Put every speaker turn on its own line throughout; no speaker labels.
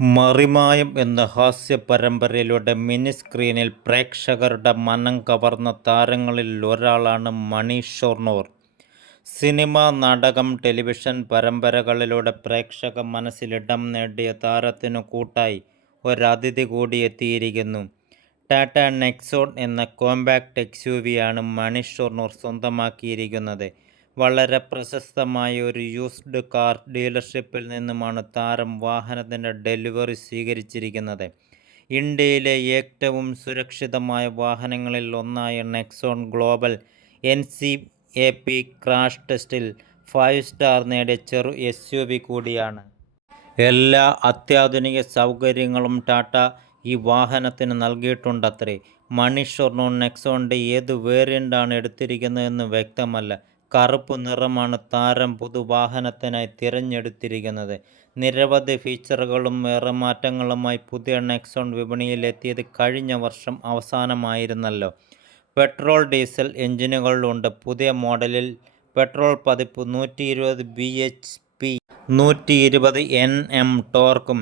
മറിമായം എന്ന ഹാസ്യ പരമ്പരയിലൂടെ മിനി സ്ക്രീനിൽ പ്രേക്ഷകരുടെ മനം കവർന്ന താരങ്ങളിൽ ഒരാളാണ് മണി ഷൊർണൂർ. സിനിമ നാടകം ടെലിവിഷൻ പരമ്പരകളിലൂടെ പ്രേക്ഷക മനസ്സിലിടം നേടിയ താരത്തിനു കൂട്ടായി ഒരതിഥി കൂടി എത്തിയിരിക്കുന്നു. ടാറ്റ നെക്സോൺ എന്ന കോമ്പാക്ട് എക്സ് യു വിയാണ് മണി ഷൊർണൂർ സ്വന്തമാക്കിയിരിക്കുന്നത്. വളരെ പ്രശസ്തമായ ഒരു യൂസ്ഡ് കാർ ഡീലർഷിപ്പിൽ നിന്നുമാണ് താരം വാഹനത്തിന്റെ ഡെലിവറി സ്വീകരിച്ചിരിക്കുന്നത്. ഇന്ത്യയിലെ ഏറ്റവും സുരക്ഷിതമായ വാഹനങ്ങളിൽ ഒന്നായ Nexon global N C A P crash ടെസ്റ്റിൽ ഫൈവ് സ്റ്റാർ നേടിയ ചെറു എസ് യു വി കൂടിയാണ്. എല്ലാ അത്യാധുനിക സൗകര്യങ്ങളും ടാറ്റ ഈ വാഹനത്തിന് നൽകിയിട്ടുണ്ടത്രേ. മണി ഷൊർണൂർ നെക്സോണിന്റെ ഏത് വേരിയന്റാണ് എടുത്തിരിക്കുന്നതെന്ന് വ്യക്തമല്ല. കറുപ്പ് നിറമാണ് താരം പുതുവാഹനത്തിനായി തിരഞ്ഞെടുത്തിരിക്കുന്നത്. നിരവധി ഫീച്ചറുകളും ഏറെ മാറ്റങ്ങളുമായി പുതിയ നെക്സോൺ വിപണിയിലെത്തിയത് കഴിഞ്ഞ വർഷം അവസാനമായിരുന്നല്ലോ. Petrol diesel എഞ്ചിനുകളുണ്ട്. പുതിയ മോഡലിൽ പെട്രോൾ പതിപ്പ് നൂറ്റി ഇരുപത് ബി എച്ച് പി നൂറ്റി ഇരുപത് N M ടോർക്കും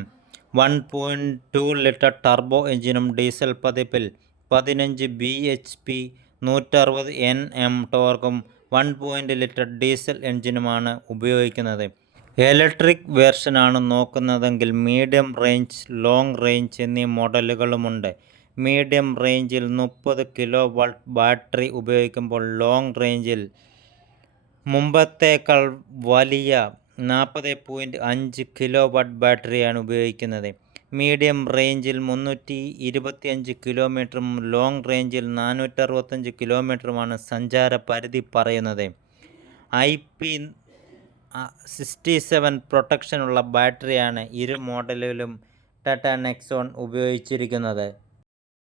one point two litre turbo എഞ്ചിനും diesel പതിപ്പിൽ പതിനഞ്ച് ബി എച്ച് പി നൂറ്ററുപത് എൻ എം ടോർക്കും വൺ പോയിന്റ് ലിറ്റർ ഡീസൽ എൻജിനുമാണ് ഉപയോഗിക്കുന്നത്. ഇലക്ട്രിക് വേർഷനാണ് നോക്കുന്നതെങ്കിൽ മീഡിയം റേഞ്ച് ലോങ് റേഞ്ച് എന്നീ മോഡലുകളുമുണ്ട്. മീഡിയം റേഞ്ചിൽ മുപ്പത് കിലോ വാട്ട് ബാറ്ററി ഉപയോഗിക്കുമ്പോൾ ലോങ് റേഞ്ചിൽ മുമ്പത്തേക്കാൾ വലിയ നാൽപ്പത് പോയിന്റ് അഞ്ച് കിലോ വാട്ട് ബാറ്ററിയാണ് ഉപയോഗിക്കുന്നത്. മീഡിയം റേഞ്ചിൽ മുന്നൂറ്റി ഇരുപത്തിയഞ്ച് കിലോമീറ്ററും ലോങ് റേഞ്ചിൽ നാനൂറ്ററുപത്തഞ്ച് കിലോമീറ്ററുമാണ് സഞ്ചാര പരിധി പറയുന്നത്. ഐ പി സിക്സ്റ്റി സെവൻ പ്രൊട്ടക്ഷനുള്ള ബാറ്ററിയാണ് ഇരു മോഡലിലും ടാറ്റ നെക്സോൺ ഉപയോഗിച്ചിരിക്കുന്നത്.